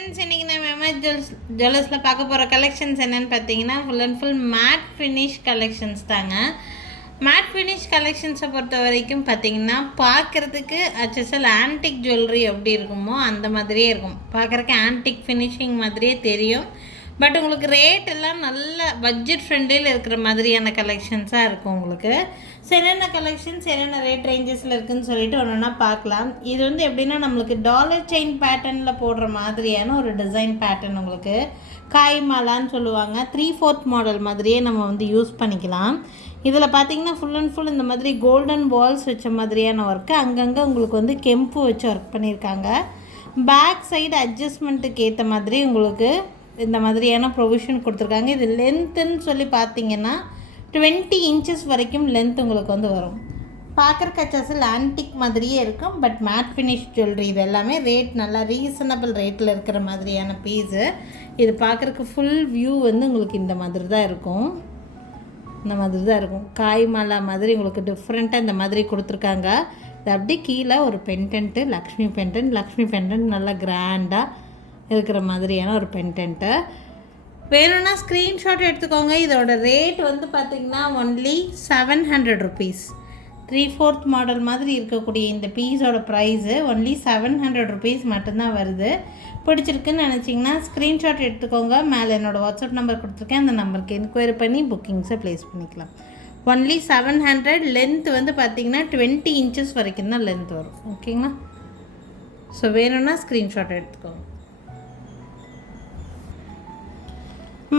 Friends, இன்றைக்கி நம்ம MS ஜுவல்லர்ஸில் பார்க்க போகிற கலெக்ஷன்ஸ் என்னென்னு பார்த்தீங்கன்னா full and full matte finish collections தாங்க. மேட் ஃபினிஷ் கலெக்ஷன்ஸை பொறுத்த வரைக்கும் பார்த்தீங்கன்னா பார்க்குறதுக்கு HSL ஆன்டிக் ஜுவல்லரி எப்படி இருக்குமோ அந்த மாதிரியே இருக்கும். பார்க்குறக்கு ஆன்டிக் ஃபினிஷிங் மாதிரியே தெரியும். பட் உங்களுக்கு ரேட் எல்லாம் நல்ல பட்ஜெட் ஃப்ரெண்ட்லியில் இருக்கிற மாதிரியான கலெக்ஷன்ஸாக இருக்கும் உங்களுக்கு. ஸோ என்னென்ன கலெக்ஷன்ஸ் என்னென்ன ரேட் ரேஞ்சஸில் இருக்குதுன்னு சொல்லிட்டு ஒன்றா பார்க்கலாம். இது வந்து எப்படின்னா நம்மளுக்கு டாலர் செயின் பேட்டர்னில் போடுற மாதிரியான ஒரு டிசைன் பேட்டர்ன், உங்களுக்கு காய் மாலான்னு சொல்லுவாங்க. 3/4 மாடல் மாதிரியே நம்ம வந்து யூஸ் பண்ணிக்கலாம். இதில் பார்த்திங்கன்னா ஃபுல் அண்ட் ஃபுல் இந்த மாதிரி கோல்டன் பால்ஸ் வச்ச மாதிரியான ஒர்க்கு, அங்கங்கே உங்களுக்கு வந்து கெம்பு வச்சு ஒர்க் பண்ணியிருக்காங்க. பேக் சைடு அட்ஜஸ்ட்மெண்ட்டுக்கு ஏற்ற மாதிரி உங்களுக்கு இந்த மாதிரியான ப்ரொவிஷன் கொடுத்துருக்காங்க. இது லென்த்துன்னு சொல்லி பார்த்தீங்கன்னா 20 இன்ச்சஸ் வரைக்கும் லென்த் உங்களுக்கு வந்து வரும். பார்க்குறக்கு HSL ஆன்டிக் மாதிரியே இருக்கும். பட் மேட் ஃபினிஷ் ஜுவல்லரி இது எல்லாமே ரேட் நல்லா ரீசனபிள் ரேட்டில் இருக்கிற மாதிரியான பீஸு. இது பார்க்குறக்கு ஃபுல் வியூ வந்து உங்களுக்கு இந்த மாதிரி தான் இருக்கும். இந்த மாதிரி தான் இருக்கும். காய் மாலா மாதிரி உங்களுக்கு டிஃப்ரெண்ட்டாக இந்த மாதிரி கொடுத்துருக்காங்க. இது அப்படி கீழே ஒரு பென்டென்ட்டு, லக்ஷ்மி பென்டென்ட் நல்லா கிராண்டாக இருக்கிற மாதிரியான ஒரு பென்டென்ட்டு. வேணும்னா ஸ்க்ரீன்ஷாட் எடுத்துக்கோங்க. இதோட ரேட் வந்து பார்த்திங்கன்னா ஒன்லி 700 ருபீஸ். 3/4 மாடல் மாதிரி இருக்கக்கூடிய இந்த பீஸோட ப்ரைஸு ஒன்லி 700 ருபீஸ் மட்டும்தான் வருது. பிடிச்சிருக்குன்னு நினச்சிங்கன்னா ஸ்க்ரீன்ஷாட் எடுத்துக்கோங்க. மேலே என்னோடய வாட்ஸ்அப் நம்பர் கொடுத்துருக்கேன். அந்த நம்பருக்கு என்கொயரி பண்ணி புக்கிங்ஸை ப்ளேஸ் பண்ணிக்கலாம். ஒன்லி 700. லென்த் வந்து பார்த்திங்கன்னா 20 இன்ச்சஸ் வரைக்கும் தான் லென்த் வரும். ஓகேங்களா? ஸோ வேணும்னா ஸ்க்ரீன்ஷாட் எடுத்துக்கோங்க.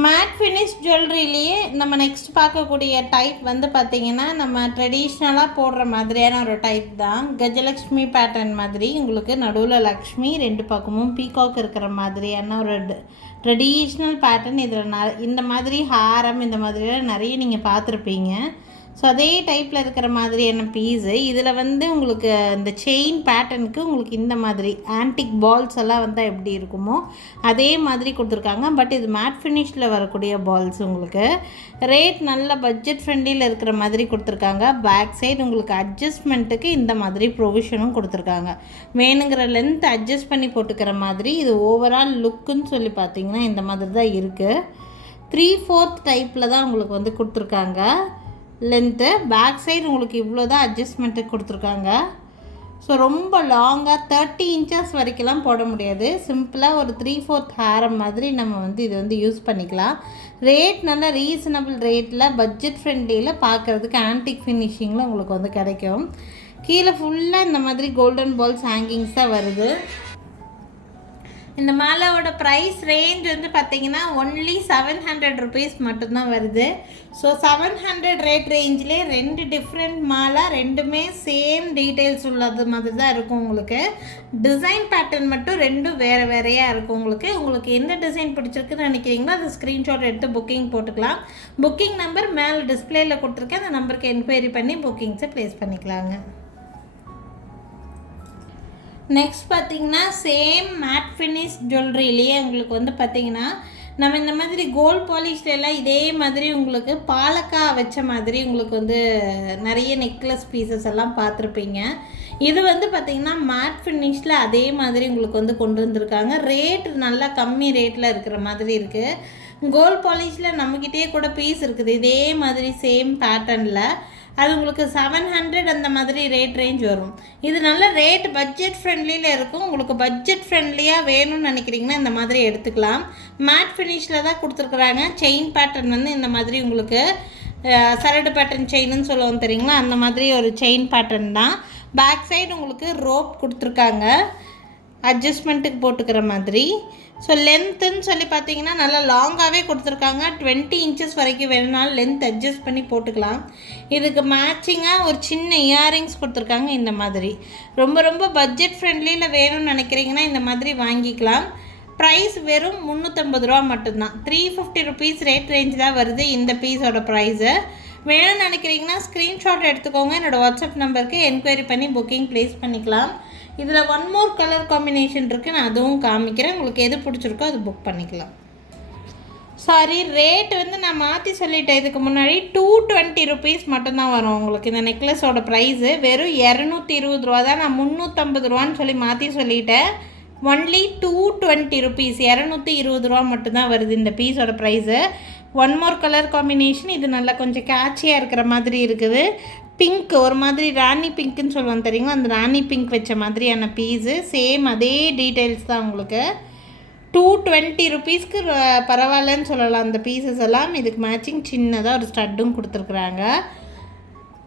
மேட் ஃபினிஷ் ஜுவல்லரிலேயே நம்ம நெக்ஸ்ட் பார்க்கக்கூடிய டைப் வந்து பார்த்திங்கன்னா நம்ம ட்ரெடிஷ்னலாக போடுற மாதிரியான ஒரு டைப் தான். கஜலக்ஷ்மி பேட்டர்ன் மாதிரி உங்களுக்கு நடுவில் லக்ஷ்மி, 2 பக்கமும் பீகாக் இருக்கிற மாதிரியான ஒரு ட்ரெடிஷ்னல் பேட்டர்ன். இதில் இந்த மாதிரி ஹாரம் இந்த மாதிரிலாம் நிறைய நீங்கள் பார்த்துருப்பீங்க. ஸோ அதே டைப்பில் இருக்கிற மாதிரியான பீஸு. இதில் வந்து உங்களுக்கு இந்த செயின் பேட்டர்னுக்கு உங்களுக்கு இந்த மாதிரி ஆன்டிக் பால்ஸ் எல்லாம் வந்தால் எப்படி இருக்குமோ அதே மாதிரி கொடுத்துருக்காங்க. பட் இது மேட் ஃபினிஷில் வரக்கூடிய பால்ஸ். உங்களுக்கு ரேட் நல்ல பட்ஜெட் ஃப்ரெண்ட்லியில் இருக்கிற மாதிரி கொடுத்துருக்காங்க. பேக் சைடு உங்களுக்கு அட்ஜஸ்ட்மெண்ட்டுக்கு இந்த மாதிரி ப்ரொவிஷனும் கொடுத்துருக்காங்க. வேணுங்கிற லென்த் அட்ஜஸ்ட் பண்ணி போட்டுக்கிற மாதிரி. இது ஓவரால் லுக்குன்னு சொல்லி பார்த்தீங்கன்னா இந்த மாதிரி தான் இருக்குது. 3/4 டைப்பில் தான் உங்களுக்கு வந்து கொடுத்துருக்காங்க லென்த்து. பேக் சைடு உங்களுக்கு இவ்வளோ தான் அட்ஜஸ்ட்மெண்ட்டுக்கு கொடுத்துருக்காங்க. ஸோ ரொம்ப லாங்காக 30 இன்ச்சஸ் வரைக்கும்லாம் போட முடியாது. சிம்பிளாக ஒரு 3/4 ஹாரம் மாதிரி நம்ம வந்து இது வந்து யூஸ் பண்ணிக்கலாம். ரேட் நல்லா ரீசனபிள் ரேட்டில் பட்ஜெட் ஃப்ரெண்ட்லியில் பார்க்குறதுக்கு ஆன்டிக் ஃபினிஷிங்கில் உங்களுக்கு வந்து கிடைக்கும். கீழே ஃபுல்லாக இந்த மாதிரி கோல்டன் பால்ஸ் ஹேங்கிங்ஸ் தான் வருது. இந்த மாலாவோட ப்ரைஸ் ரேஞ்ச் வந்து பார்த்திங்கன்னா ஒன்லி 700 ருபீஸ் மட்டும்தான் வருது. ஸோ 700 ரேட் ரேஞ்சிலே 2 டிஃப்ரெண்ட் மாலா, ரெண்டுமே சேம் டீட்டெயில்ஸ் உள்ளது மாதிரி தான் இருக்கும். உங்களுக்கு டிசைன் பேட்டர்ன் மட்டும் 2 வேறு வேறையாக இருக்கும். உங்களுக்கு எந்த டிசைன் பிடிச்சிருக்குன்னு நினைக்கிறீங்களோ அது ஸ்க்ரீன்ஷாட் எடுத்து புக்கிங் போட்டுக்கலாம். புக்கிங் நம்பர் மேலே டிஸ்பிளேயில் கொடுத்துருக்கேன். அந்த நம்பருக்கு என்கொயரி பண்ணி புக்கிங்ஸை ப்ளேஸ் பண்ணிக்கலாங்க. நெக்ஸ்ட் பார்த்திங்கன்னா சேம் மேட் ஃபினிஷ் ஜுவல்லரிலேயே உங்களுக்கு வந்து பார்த்திங்கன்னா நம்ம இந்த மாதிரி கோல்ட் பாலிஷ்லாம் இதே மாதிரி உங்களுக்கு பாலக்கா வச்ச மாதிரி உங்களுக்கு வந்து நிறைய நெக்லஸ் பீசஸ் எல்லாம் பார்த்துருப்பீங்க. இது வந்து பார்த்திங்கன்னா மேட் ஃபினிஷில் அதே மாதிரி உங்களுக்கு வந்து கொண்டு வந்திருக்காங்க. ரேட் நல்லா கம்மி ரேட்டில் இருக்கிற மாதிரி இருக்குது. கோல்ட் பாலிஷில் நம்மக்கிட்டே கூட பீஸ் இருக்குது இதே மாதிரி சேம் பேட்டர்னில். அது உங்களுக்கு 700 அந்த மாதிரி ரேட் ரேஞ்ச் வரும். இது நல்ல ரேட் பட்ஜெட் ஃப்ரெண்ட்லியில் இருக்கும். உங்களுக்கு பட்ஜெட் ஃப்ரெண்ட்லியாக வேணும்னு நினைக்கிறீங்கன்னா இந்த மாதிரி எடுத்துக்கலாம். மேட் ஃபினிஷில் தான் கொடுத்துருக்குறாங்க. செயின் பேட்டர்ன் வந்து இந்த மாதிரி உங்களுக்கு சரடு பேட்டர்ன் செயின்னு சொல்லுவோம் தெரியுங்களா, அந்த மாதிரி ஒரு செயின் பேட்டர்ன் தான். பேக் சைடு உங்களுக்கு ரோப் கொடுத்துருக்காங்க அட்ஜஸ்ட்மெண்ட்டுக்கு போட்டுக்கிற மாதிரி. ஸோ லென்த்துன்னு சொல்லி பார்த்தீங்கன்னா நல்லா லாங்காகவே கொடுத்துருக்காங்க. 20 இன்ச்சஸ் வரைக்கும் வேணுனாலும் லென்த் அட்ஜஸ்ட் பண்ணி போட்டுக்கலாம். இதுக்கு மேட்சிங்காக ஒரு சின்ன இயரிங்ஸ் கொடுத்துருக்காங்க இந்த மாதிரி. ரொம்ப ரொம்ப பட்ஜெட் ஃப்ரெண்ட்லியில் வேணும்னு நினைக்கிறீங்கன்னா இந்த மாதிரி வாங்கிக்கலாம். ப்ரைஸ் வெறும் 350 ரூபா மட்டும்தான். 350 ருபீஸ் ரேட் ரேஞ்ச் தான் வருது இந்த பீஸோட ப்ரைஸு. வேணும்னு நினைக்கிறீங்கன்னா ஸ்க்ரீன்ஷாட் எடுத்துக்கோங்க. என்னோடய வாட்ஸ்அப் நம்பருக்கு என்கொயரி பண்ணி புக்கிங் ப்ளேஸ் பண்ணிக்கலாம். இதில் 1 மோர் கலர் காம்பினேஷன் இருக்குது, நான் அதுவும் காமிக்கிறேன். உங்களுக்கு எது பிடிச்சிருக்கோ அது புக் பண்ணிக்கலாம். சாரி, ரேட் வந்து நான் மாற்றி சொல்லிட்டேன். இதுக்கு முன்னாடி 220 ருபீஸ் மட்டும்தான் வரும் உங்களுக்கு இந்த நெக்லஸோட ப்ரைஸு. வெறும் 220 ரூபா தான். நான் 350 ரூபான்னு சொல்லி மாற்றி சொல்லிட்டேன். ஒன்லி 220 rupees, 220 ரூபா மட்டும்தான் வருது இந்த பீஸோட price. One more colour combination. இது நல்லா கொஞ்சம் கேட்சியாக இருக்கிற மாதிரி இருக்குது. பிங்க், ஒரு மாதிரி ராணி பிங்க்குன்னு சொல்லுவாங்க தெரியுங்களா, அந்த ராணி பிங்க் வச்ச மாதிரியான பீஸு. சேம் அதே டீட்டெயில்ஸ் தான் உங்களுக்கு. 220 rupeesக்கு பரவாயில்லன்னு சொல்லலாம் அந்த பீசஸ் எல்லாம். இதுக்கு மேட்சிங் சின்னதாக ஒரு ஸ்டட்டும் கொடுத்துருக்குறாங்க.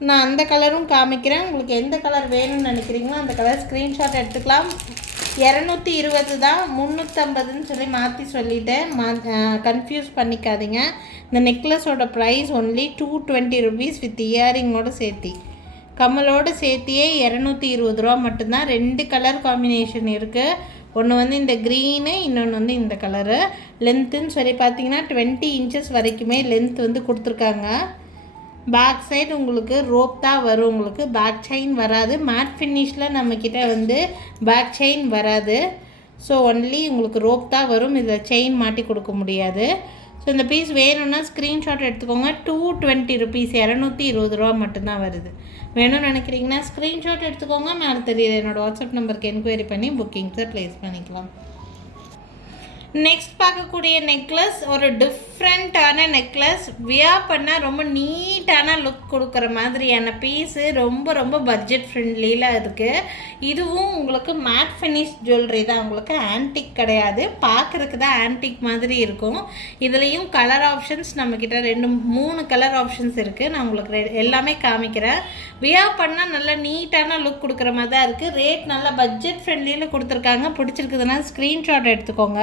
நான் அந்த கலரும் காமிக்கிறேன். உங்களுக்கு எந்த கலர் வேணும்னு நினைக்கிறீங்களோ அந்த கலர் ஸ்க்ரீன்ஷாட் எடுத்துக்கலாம். 220 தான், 350ன்னு சொல்லி மாற்றி சொல்லிவிட்டேன். கன்ஃபியூஸ் பண்ணிக்காதீங்க. இந்த நெக்லஸோட ப்ரைஸ் ஒன்லி 220 rupees வித் இயரிங்கோடு சேர்த்தி, கம்மலோடு சேர்த்தியே 220 ரூபா மட்டும்தான். 2 கலர் காம்பினேஷன் இருக்குது. ஒன்று வந்து இந்த க்ரீனு, இன்னொன்று வந்து இந்த கலரு. லென்த்துன்னு சொல்லி பார்த்தீங்கன்னா 20 inches வரைக்குமே லென்த் வந்து கொடுத்துருக்காங்க. பேக் சைடு உங்களுக்கு ரோப் தான் வரும், உங்களுக்கு பேக் செயின் வராது. மேட் ஃபினிஷில் நம்மக்கிட்ட வந்து பேக் செயின் வராது. ஸோ ஒன்லி உங்களுக்கு ரோப் தான் வரும், இதில் செயின் மாட்டி கொடுக்க முடியாது. ஸோ இந்த பீஸ் வேணும்னா ஸ்க்ரீன்ஷாட் எடுத்துக்கோங்க. 220 rupees, 220 ரூபா மட்டும்தான் வருது. வேணும்னு நினைக்கிறீங்கன்னா ஸ்க்ரீன்ஷாட் எடுத்துக்கோங்க. மேலே தெரியுது என்னோடய வாட்ஸ்அப் நம்பருக்கு என்கொயரி பண்ணி புக்கிங்ஸை ப்ளேஸ் பண்ணிக்கலாம். நெக்ஸ்ட் பார்க்கக்கூடிய நெக்லஸ் ஒரு டிஃப்ரெண்ட்டான நெக்லஸ். வியர் பண்ணால் ரொம்ப நீட்டான லுக் கொடுக்குற மாதிரியான பீஸு. ரொம்ப ரொம்ப பட்ஜெட் ஃப்ரெண்ட்லியில் இருக்குது. இதுவும் உங்களுக்கு மேட் ஃபினிஷ் ஜுவல்லரி தான், உங்களுக்கு ஆன்டிக் கிடையாது. பார்க்குறதுக்கு தான் ஆன்டிக் மாதிரி இருக்கும். இதுலேயும் கலர் ஆப்ஷன்ஸ் நம்மக்கிட்ட 2-3 கலர் ஆப்ஷன்ஸ் இருக்குது. நான் உங்களுக்கு எல்லாமே காமிக்கிறேன். வியர் பண்ணால் நல்லா நீட்டான லுக் கொடுக்குற மாதிரி தான் இருக்குது. ரேட் நல்லா பட்ஜெட் ஃப்ரெண்ட்லியில் கொடுத்துருக்காங்க. பிடிச்சிருக்குதுன்னா ஸ்க்ரீன்ஷாட் எடுத்துக்கோங்க.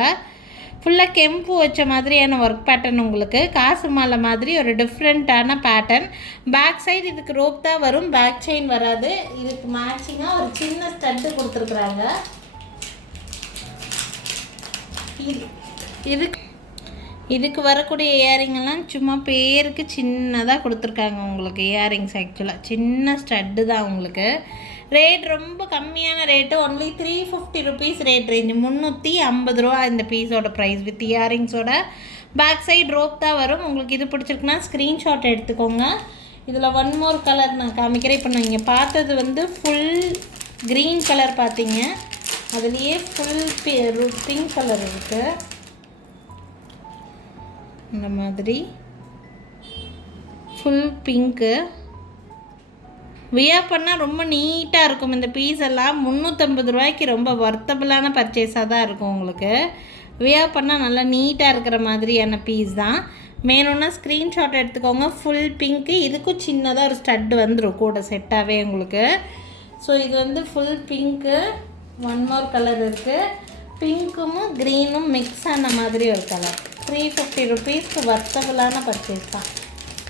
ஃபுல்லாக கெம்பு வச்ச மாதிரியான ஒர்க் பேட்டர்ன், உங்களுக்கு காசு மாலை மாதிரி ஒரு டிஃப்ரெண்ட்டான பேட்டர்ன். பேக் சைடு இதுக்கு ரோப் தான் வரும், பேக் செயின் வராது. இதுக்கு மேட்சிங்காக ஒரு சின்ன ஸ்டட்டு கொடுத்துருக்குறாங்க. இதுக்கு வரக்கூடிய இயரிங்கெல்லாம் சும்மா பேருக்கு சின்னதாக கொடுத்துருக்காங்க உங்களுக்கு. இயரிங்ஸ் ஆக்சுவலாக சின்ன ஸ்டட்டு தான் உங்களுக்கு. ரேட் ரொம்ப கம்மியான rate, only 350 rupees rate range. 350 ரூபா இந்த பீஸோட ப்ரைஸ் வித் இயரிங்ஸோட. பேக் சைடு ரோப் தான் வரும். உங்களுக்கு இது பிடிச்சிருக்குன்னா ஸ்க்ரீன்ஷாட் எடுத்துக்கோங்க. இதில் ஒன் மோர் கலர் நான் காமிக்கிறேன். இப்போ நீங்கள் பார்த்தது வந்து ஃபுல் க்ரீன் கலர் பார்த்தீங்க, அதுலேயே ஃபுல் பிங்க் கலர் இருக்குது. இந்த மாதிரி ஃபுல் பிங்க்கு. வியர் பண்ணால் ரொம்ப நீட்டாக இருக்கும் இந்த பீஸ் எல்லாம். 350 ரூபாய்க்கு ரொம்ப வர்த்தபிளான பர்ச்சேஸாக தான் இருக்கும் உங்களுக்கு. வியர் பண்ணால் நல்லா நீட்டாக இருக்கிற மாதிரியான பீஸ் தான். வேணும்னா ஸ்க்ரீன்ஷாட் எடுத்துக்கோங்க. Full pink. இதுக்கும் சின்னதாக ஒரு ஸ்டட்டு வந்துடும் கூட செட்டாகவே உங்களுக்கு. ஸோ இது வந்து full pink. One more colour இருக்குது. பிங்க்கும் க்ரீனும் மிக்ஸ் ஆன மாதிரி ஒரு கலர். 350 rupeesக்கு வர்த்தபிளான பர்ச்சேஸ் தான்.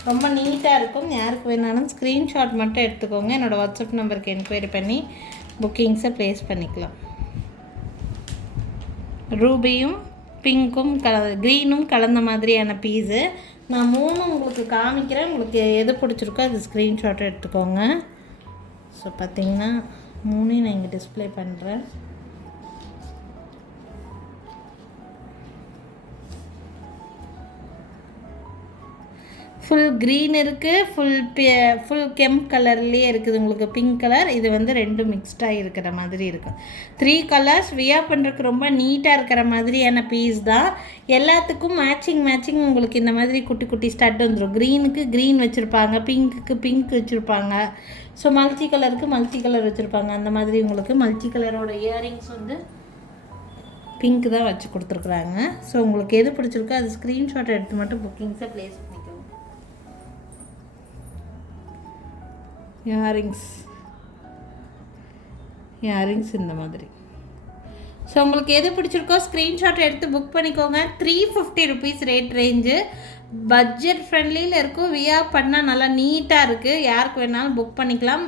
ரொம்ப நீட்டாக இருக்கும். யாருக்கு வேணாலும் ஸ்க்ரீன்ஷாட் மட்டும் எடுத்துக்கோங்க. என்னோடய வாட்ஸ்அப் நம்பருக்கு என்கொயரி பண்ணி புக்கிங்ஸை ப்ளேஸ் பண்ணிக்கலாம். ரூபியும் பிங்க்கும் க்ரீனும் கலந்த மாதிரியான பீஸு. நான் 3 உங்களுக்கு காமிக்கிறேன். உங்களுக்கு எது பிடிச்சிருக்கோ அது ஸ்க்ரீன்ஷாட் எடுத்துக்கோங்க. ஸோ பார்த்திங்கன்னா 3 நான் இங்கே டிஸ்பிளே பண்ணுறேன். ஃபுல் க்ரீன் இருக்குது, ஃபுல் கெம்ப் கலர்லேயே இருக்குது உங்களுக்கு பிங்க் கலர். இது வந்து 2 மிக்ஸ்டாக இருக்கிற மாதிரி இருக்குது. 3 கலர்ஸ் வியர் பண்ணுறதுக்கு ரொம்ப நீட்டாக இருக்கிற மாதிரியான பீஸ் தான். எல்லாத்துக்கும் மேட்சிங் உங்களுக்கு இந்த மாதிரி குட்டி குட்டி ஸ்டட் வந்துடும். க்ரீனுக்கு க்ரீன் வச்சுருப்பாங்க, பிங்க்குக்கு பிங்க் வச்சுருப்பாங்க. ஸோ மல்டி கலருக்கு மல்டி கலர் வச்சுருப்பாங்க. அந்த மாதிரி உங்களுக்கு மல்டி கலரோட இயரிங்ஸ் வந்து பிங்க் தான் வச்சு கொடுத்துருக்குறாங்க. ஸோ உங்களுக்கு எது பிடிச்சிருக்கோ அது ஸ்க்ரீன்ஷாட் எடுத்து மட்டும் புக்கிங்ஸை ப்ளேஸ் பண்ணிக்கோங்க. இயரிங்ஸ் இந்த மாதிரி. ஸோ உங்களுக்கு எது பிடிச்சிருக்கோ ஸ்க்ரீன்ஷாட் எடுத்து புக் பண்ணிக்கோங்க. 350 rupees ரேட் ரேஞ்சு. பட்ஜெட் ஃப்ரெண்ட்லியில் இருக்கும். வியர் பண்ணால் நல்லா நீட்டாக இருக்குது. யாருக்கு வேணாலும் புக் பண்ணிக்கலாம்.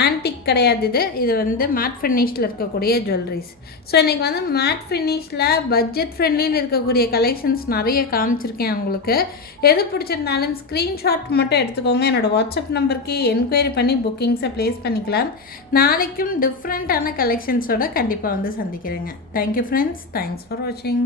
ஆன்டிக் கிடையாது இது வந்து மேட் ஃபினிஷில் இருக்கக்கூடிய ஜுவல்லரிஸ். ஸோ இன்றைக்கி வந்து மேட் ஃபினிஷில் பட்ஜெட் ஃப்ரெண்ட்லியில் இருக்கக்கூடிய கலெக்ஷன்ஸ் நிறைய காமிச்சிருக்கேன் உங்களுக்கு. எது பிடிச்சிருந்தாலும் ஸ்க்ரீன்ஷாட் மட்டும் எடுத்துக்கோங்க. என்னோடய வாட்ஸ்அப் நம்பருக்கு என்கொயரி பண்ணி புக்கிங்ஸை ப்ளேஸ் பண்ணிக்கலாம். நாளைக்கும் டிஃப்ரெண்ட்டான கலெக்ஷன்ஸோடு கண்டிப்பாக வந்து சந்திக்கிறேங்க. Thank you friends. தேங்க்ஸ் ஃபார் வாட்சிங்.